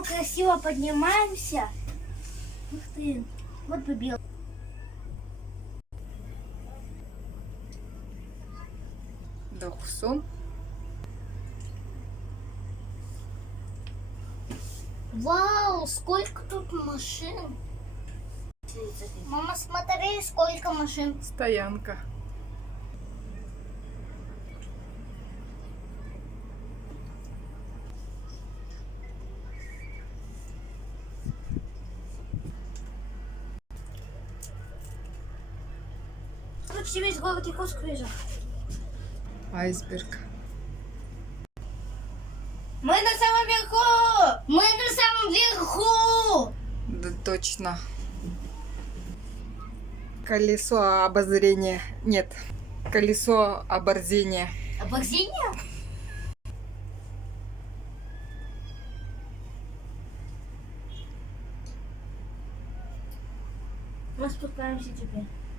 мы красиво поднимаемся. Ух ты, вот бы белый. Дохсон. Вау, сколько тут машин. Мама, смотри, сколько машин. Стоянка. Почти весь город Якутск вижу. Айсберг. Мы на самом верху! Мы на самом верху! Да точно. Колесо обозрения. Нет. Колесо оборзения. Оборзение? Мы спускаемся теперь.